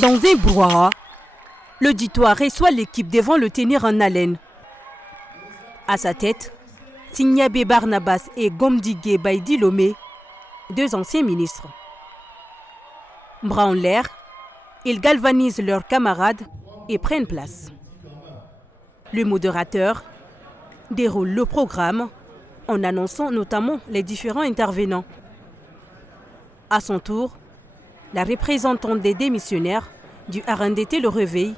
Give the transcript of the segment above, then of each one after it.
Dans un brouhaha, l'auditoire reçoit l'équipe devant le tenir en haleine. À sa tête, Signabé Barnabas et Gomdigue Baïdi Lomé, deux anciens ministres. Bras en l'air, ils galvanisent leurs camarades et prennent place. Le modérateur déroule le programme en annonçant notamment les différents intervenants. À son tour, la représentante des démissionnaires du RNDT Le Réveil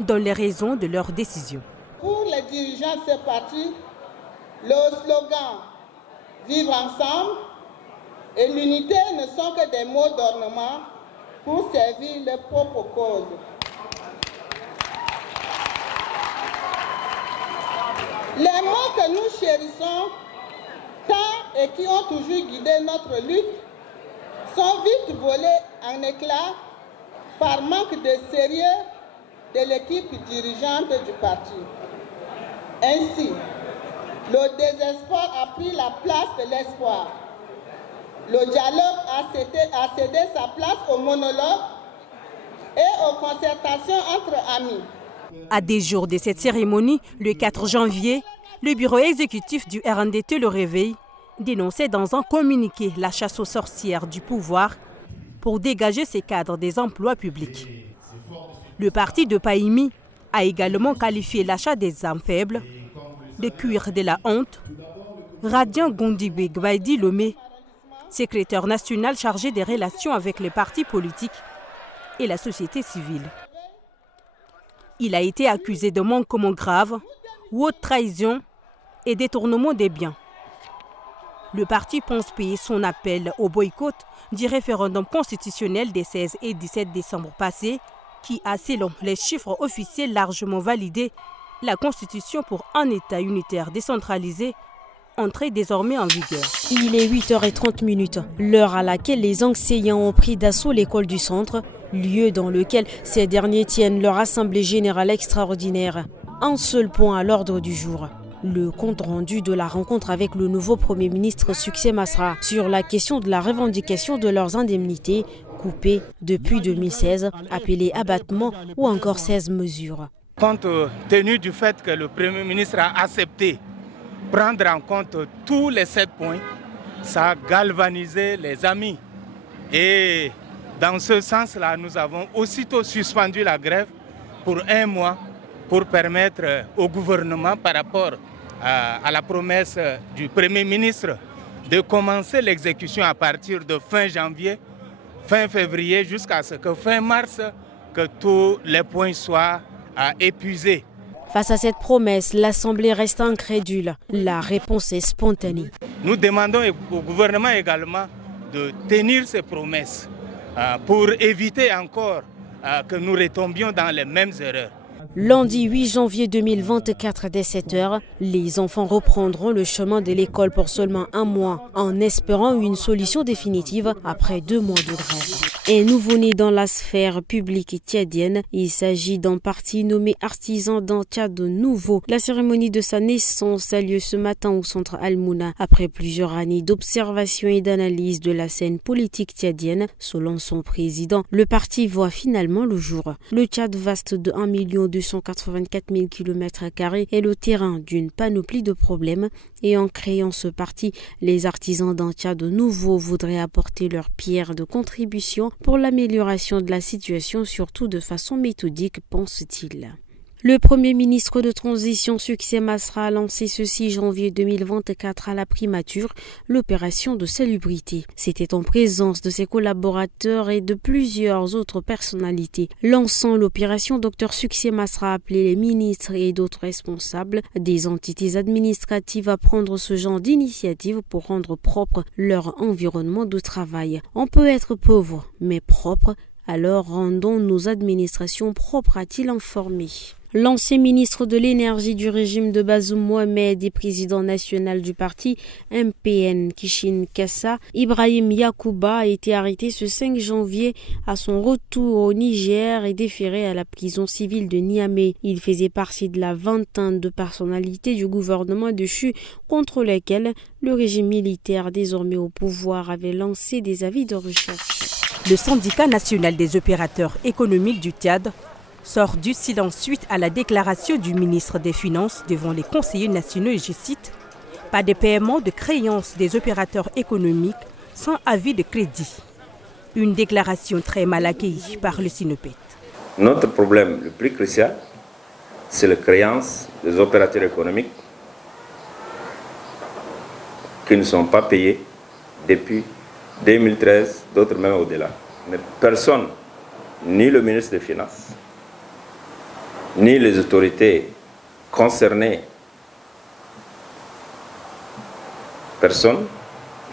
donne les raisons de leur décision. Pour les dirigeants de ce parti, le slogan « Vivre ensemble » et l'unité ne sont que des mots d'ornement pour servir leur propre cause. Les mots que nous chérissons tant et qui ont toujours guidé notre lutte sont vite volés en éclats par manque de sérieux de l'équipe dirigeante du parti. Ainsi, le désespoir a pris la place de l'espoir. Le dialogue a cédé sa place au monologue et aux concertations entre amis. À des jours de cette cérémonie, le 4 janvier, le bureau exécutif du RNDT Le Réveil dénonçait dans un communiqué la chasse aux sorcières du pouvoir pour dégager ses cadres des emplois publics. Le parti de Paimi a également qualifié l'achat des armes faibles de cuir de la honte. Radian Gondibé Gbaïdi Lomé, secrétaire national chargé des relations avec les partis politiques et la société civile. Il a été accusé de manquement grave, haute trahison et détournement des biens. Le parti pense payer son appel au boycott du référendum constitutionnel des 16 et 17 décembre passés, qui a, selon les chiffres officiels, largement validé la Constitution pour un État unitaire décentralisé, entrée désormais en vigueur. Il est 8h30, l'heure à laquelle les enseignants ont pris d'assaut l'école du centre, lieu dans lequel ces derniers tiennent leur assemblée générale extraordinaire. Un seul point à l'ordre du jour. Le compte-rendu de la rencontre avec le nouveau Premier ministre Succès Masra sur la question de la revendication de leurs indemnités coupées depuis 2016, appelées abattement ou encore 16 mesures. Compte tenu du fait que le Premier ministre a accepté prendre en compte tous les 7 points, ça a galvanisé les amis. Et dans ce sens-là, nous avons aussitôt suspendu la grève pour 1 mois pour permettre au gouvernement, par rapport à la promesse du Premier ministre, de commencer l'exécution à partir de fin janvier, fin février, jusqu'à ce que fin mars, que tous les points soient épuisés. Face à cette promesse, l'Assemblée reste incrédule. La réponse est spontanée. Nous demandons au gouvernement également de tenir ses promesses pour éviter encore que nous retombions dans les mêmes erreurs. Lundi 8 janvier 2024 dès 7h, les enfants reprendront le chemin de l'école pour seulement 1 mois, en espérant une solution définitive après 2 mois de grève. Un nouveau-né dans la sphère publique tchadienne, il s'agit d'un parti nommé Artisan d'un Tchad nouveau. La cérémonie de sa naissance a lieu ce matin au centre Al-Mouna, après plusieurs années d'observation et d'analyse de la scène politique tchadienne. Selon son président, le parti voit finalement le jour. Le Tchad, vaste de 1 284 000 km² est le terrain d'une panoplie de problèmes, et en créant ce parti, les artisans d'un Tchad nouveau voudraient apporter leur pierre de contribution pour l'amélioration de la situation, surtout de façon méthodique, pense-t-il. Le Premier ministre de transition Succès Masra a lancé ce 6 janvier 2024 à la primature l'opération de salubrité. C'était en présence de ses collaborateurs et de plusieurs autres personnalités. Lançant l'opération, Dr Succès Masra a appelé les ministres et d'autres responsables des entités administratives à prendre ce genre d'initiative pour rendre propre leur environnement de travail. On peut être pauvre, mais propre, alors rendons nos administrations propres, a-t-il informé. L'ancien ministre de l'énergie du régime de Bazoum Mohamed et président national du parti MPN Kishin Kassa, Ibrahim Yacouba, a été arrêté ce 5 janvier à son retour au Niger et déféré à la prison civile de Niamey. Il faisait partie de la vingtaine de personnalités du gouvernement déchu contre lesquelles le régime militaire désormais au pouvoir avait lancé des avis de recherche. Le syndicat national des opérateurs économiques du Tchad sort du silence suite à la déclaration du ministre des Finances devant les conseillers nationaux, et je cite, « pas de paiement de créances des opérateurs économiques sans avis de crédit ». Une déclaration très mal accueillie par le Synopète. Notre problème le plus crucial, c'est la créance des opérateurs économiques qui ne sont pas payés depuis 2013, d'autres même au-delà. Mais personne, ni le ministre des Finances, ni les autorités concernées, personne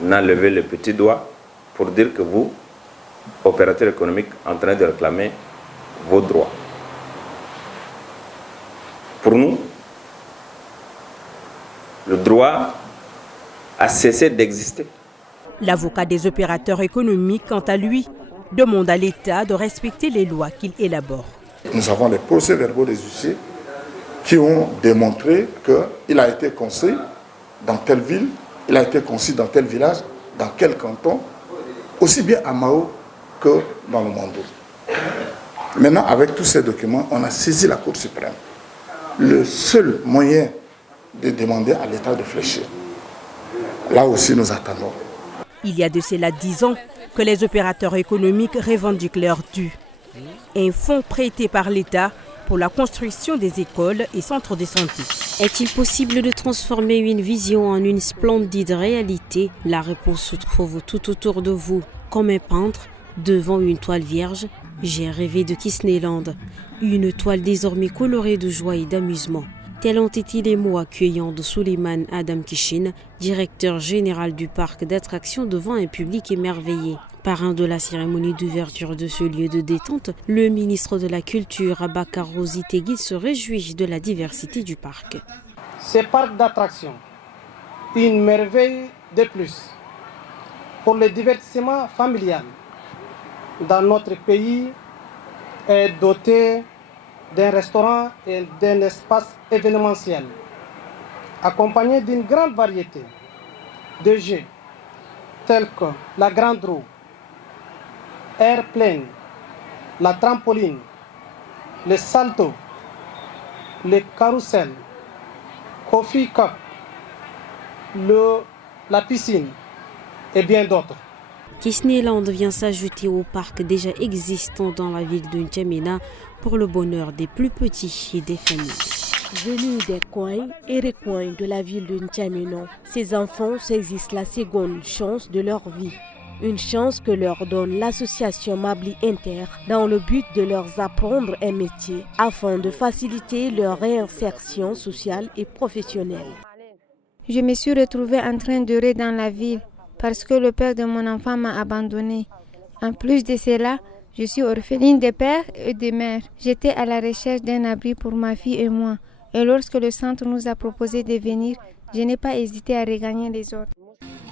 n'a levé le petit doigt pour dire que vous, opérateurs économiques, en train de réclamer vos droits. Pour nous, le droit a cessé d'exister. L'avocat des opérateurs économiques, quant à lui, demande à l'État de respecter les lois qu'il élabore. Nous avons les procès-verbaux des huissiers qui ont démontré qu'il a été construit dans telle ville, il a été conçu dans tel village, dans quel canton, aussi bien à Mao que dans le Mando. Maintenant, avec tous ces documents, on a saisi la Cour suprême. Le seul moyen de demander à l'État de fléchir. Là aussi, nous attendons. Il y a de cela 10 ans que les opérateurs économiques revendiquent leur dû. Un fonds prêté par l'État pour la construction des écoles et centres de santé. Est-il possible de transformer une vision en une splendide réalité? La réponse se trouve tout autour de vous. Comme un peintre, devant une toile vierge, j'ai rêvé de Kisneyland. Une toile désormais colorée de joie et d'amusement. Tels ont été les mots accueillants de Souleymane Adam Kishin, directeur général du parc d'attractions devant un public émerveillé. Parrain de la cérémonie d'ouverture de ce lieu de détente, le ministre de la Culture, Bakaro Zitegui, se réjouit de la diversité du parc. Ce parc d'attractions, une merveille de plus pour le divertissement familial dans notre pays, est doté d'un restaurant et d'un espace événementiel, accompagné d'une grande variété de jeux tels que la grande roue, airplane, la trampoline, le salto, le carrousel, coffee cup, la piscine et bien d'autres. Kisneyland vient s'ajouter au parc déjà existant dans la ville de N'Djamena pour le bonheur des plus petits et des familles. Venus des coins et recoins de la ville de N'Djamena, ces enfants saisissent la seconde chance de leur vie. Une chance que leur donne l'association Mabli Inter dans le but de leur apprendre un métier afin de faciliter leur réinsertion sociale et professionnelle. Je me suis retrouvée en train d'errer dans la ville parce que le père de mon enfant m'a abandonnée. En plus de cela, je suis orpheline de père et de mère. J'étais à la recherche d'un abri pour ma fille et moi. Et lorsque le centre nous a proposé de venir, je n'ai pas hésité à regagner les autres.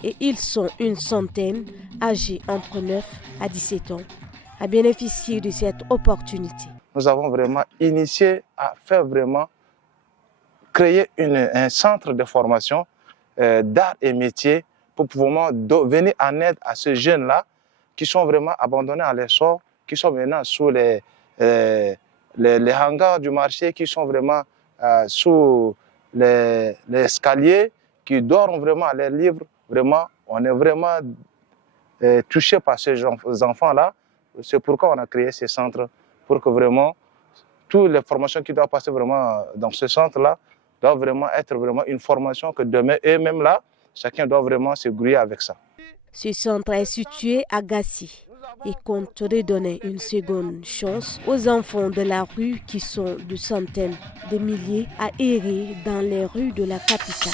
Et ils sont une centaine, âgés entre 9 à 17 ans, à bénéficier de cette opportunité. Nous avons vraiment initié à faire vraiment créer un centre de formation d'art et métiers pour pouvoir venir en aide à ces jeunes-là qui sont vraiment abandonnés à leur sort, qui sont maintenant sous les hangars du marché, qui sont vraiment sous les escaliers, qui dorment vraiment à leurs livres. Vraiment, on est vraiment touché par ces enfants-là. C'est pourquoi on a créé ce centre, pour que vraiment toutes les formations qui doivent passer vraiment dans ce centre-là doivent vraiment être vraiment une formation que demain, eux-mêmes là, chacun doit vraiment se grouiller avec ça. Ce centre est situé à Gassi et compte redonner une seconde chance aux enfants de la rue qui sont de centaines de milliers à errer dans les rues de la capitale.